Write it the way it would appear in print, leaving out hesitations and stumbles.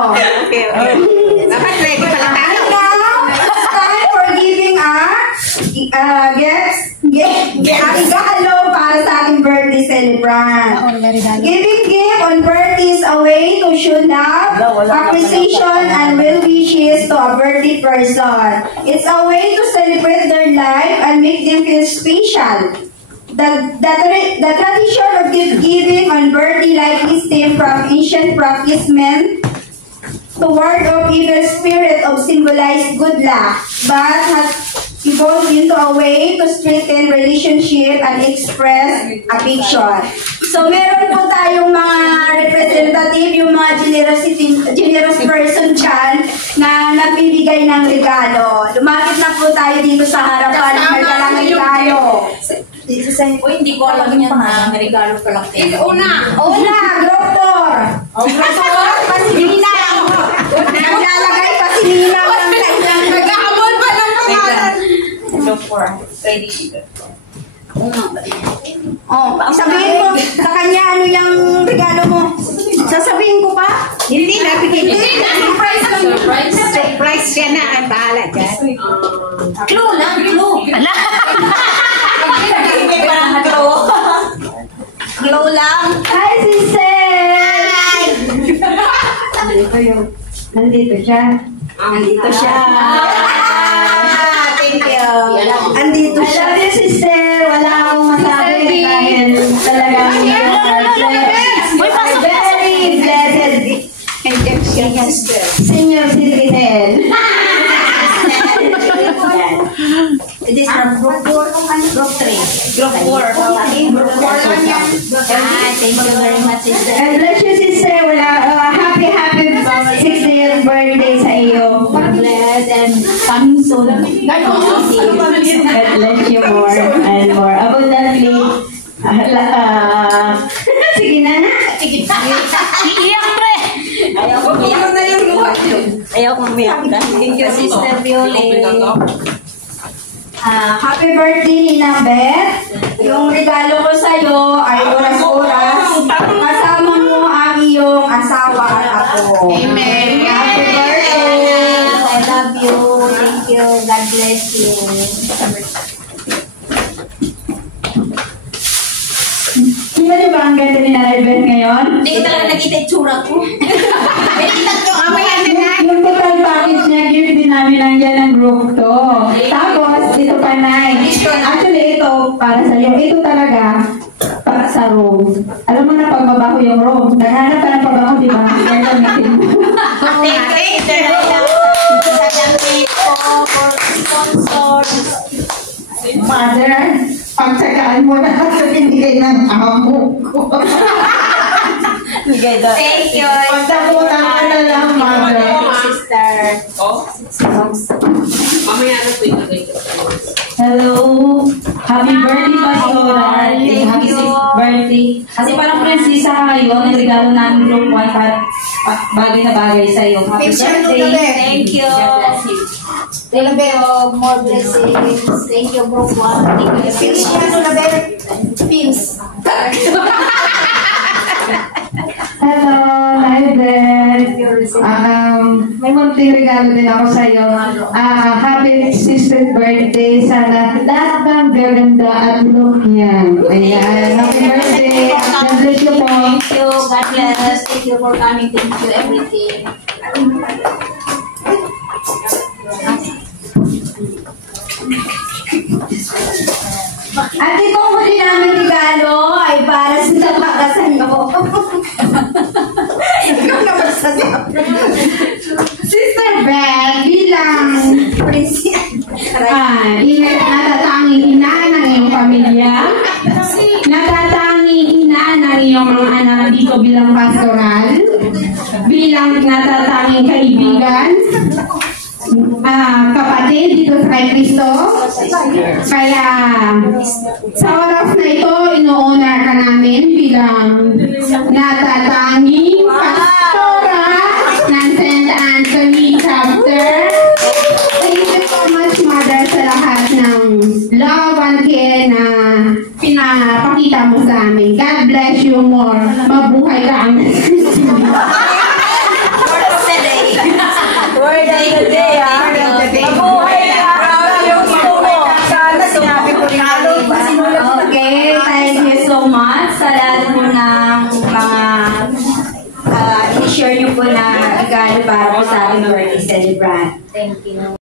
Okay. Dapat ready pala tayo. It's time for giving regalo para sa ating birthday celebrant. Giving gift on birthday is a way to show love, appreciation, and well wishes to a birthday person. It's a way to celebrate their life and make them feel special. The tradition of gift giving on birthday likely stem from ancient practice meant to ward off evil spirit of symbolize good luck, but has evolved into a way to strengthen relationship and express affection. So meron po tayong mga representative, yung mga generous person dyan na nagbibigay ng regalo. Lumapit na po tayo dito sa harapan ng magdalang regalo. Hindi ko alam yan na regalo ko lang. Una, group 4. Group 4, pasilina. Naglalagay pasilina ng kanyang Nag-aamon pa ng pangalan. Group 4. Ready. Sabihin mo sa kanya ano yung regalo mo. Sasabihin ko pa? Hindi na. Surprise lang. Surprise siya na. Ang bahala dyan. Clue lang. Clue. Glow lang. Hi, sister! Hi! Nandito siya. Thank you. Andito siya. I love you, sister. Wala akong masabi dahil talagang very blessed senior citizen. It is from group 4. Group 3. Group 4. Group 4 lang yan. Thank you very much, sister. God bless you, sister. Happy 60th birthday sa iyo. God bless and coming soon. God bless you more and more abundantly. Sige na. Iiyak pre! Ayaw ko umiyak. Ayaw ko umiyak. Thank you, Sister Violet. Happy birthday, Ninang Beth. Yung regalo ko sa iyo ay oras-oras. Kasama mo ang iyong asawa at ako. Amen. Happy birthday. I love you. Thank you. God bless you. Kita niyo ba ang ganda ni Nanay Beth ngayon? Hindi ko talaga nakita yung tsura ko. Yung total package niya, gift din namin nandiyan ng group to. Tapos, ito pa na. Actually, ito para sa iyo. Ito talaga para sa room. Alam mo na pagbabaho yung room. Naghanap ka ng pagbaho, di ba? Kaya gamitin mo. Thank you. For sponsors. Mother, pagsagaan mo na sa pinigay ng amo ko. Thank you. Pagsagutan mo na lang, mother. Sister. Mamaya na po yung Hello. Happy birthday, Pastoral. Thank you. Birthday. Kasi parang prinsesa kayo, nagregalo namin group 1 bagay na bagay sa iyo. Happy birthday. Thank you. Thank you. More blessings. Thank you, Group 1. Thank you. Hello, Live. May munting regalo din ako sa iyo. Happy 60th birthday. Sana lahat ng gaganda at look yan. Ayan. Happy birthday. God bless you po. Thank you. God bless. Thank you for coming. Thank you everything. At itong huli namin regalo ay para sa pagkasan nyo. Ikaw naman sa Sister Beth, bilang natatanging ina ng iyong pamilya, natatanging ina ng iyong mga anak dito bilang pastoral, bilang natatanging kaibigan, kapatid dito sa kay Cristo. Kaya sa oras na ito, ino-honor ka namin bilang natatanging pastora ng St. Anthony Chapter. Thank you so much, Mother, sa lahat ng love and care na pinapakita mo sa amin. God bless you more. Mabuhay ka ang Word of the day, ha? Word of the day. Mabuhay ka. Yung gusto mo. Sana sinabi ko rin Okay, thank you so much sa lahat po ng mga i-share niyo po na regalo para po sa ating birthday celebrant. Thank you.